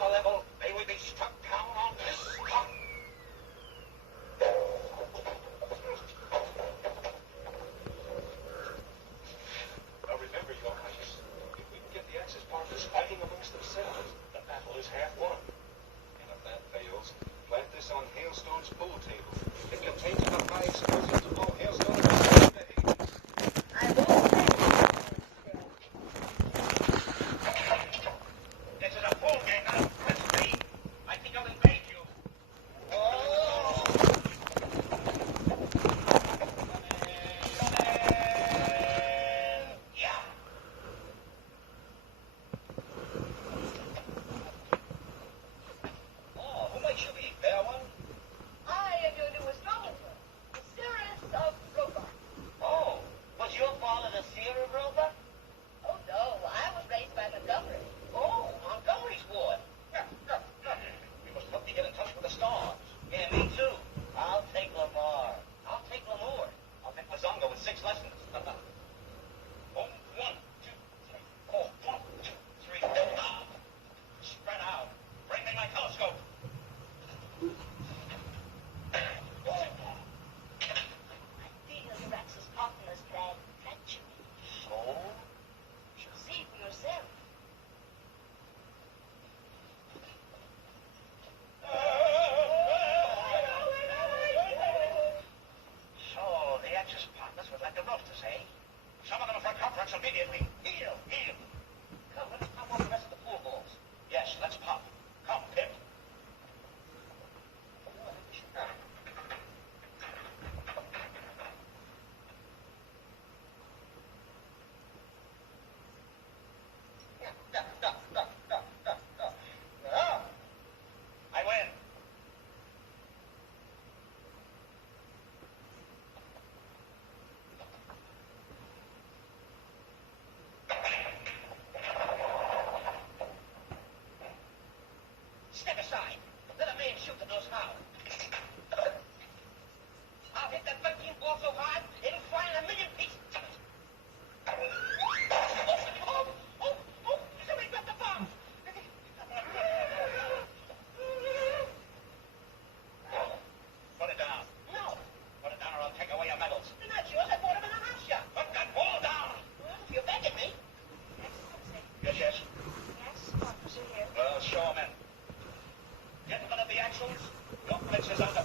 the level, they will be struck down on this spot. Now remember, Your Highness, if we can get the Axis partners fighting amongst themselves, the battle is half won. And if that fails, plant this on Hailstone's pool table. It contains enough high explosives to blow Hailstone into Hades. I won't take it. This is a full game now. Let's see. I think I'll invade you. Yeah. Oh, who might you be, fair one? I am your new astrologer, the Sirius of Rover. Oh, was your father the seer of Rover? Oh no, I was raised by Montgomery. Oh, Montgomery's ward. We must hope to get in touch with the stars. Yeah, me too. I'll take Lamar. I'll take Lamour. I'll take Mazongo with 6 lessons. Oh, 1, 2, 3, 4. 1, 2, 3. Ah. Spread out. Bring me my telescope. I feel your Axis partners plan treachery. So? You'll see for yourself. So, the Axis partners would like the roasters, eh? Some of them for conference immediately. Heel. Come, let's pop off the rest of the pool balls. Yes, let's pop. Come, Pip. I win. Step aside. Let a man shoot that knows how. I'll hit that 13 ball so hard, it'll fly in a million pieces. Somebody dropped the bomb. Put it down. No, Put it down or I'll take away your medals. they're not yours. I bought them in a house shop. Put that ball down. Well, if you're begging me. Yes. The Axis partners are here. Well, show 'em in. Get rid of the axles. Your place is under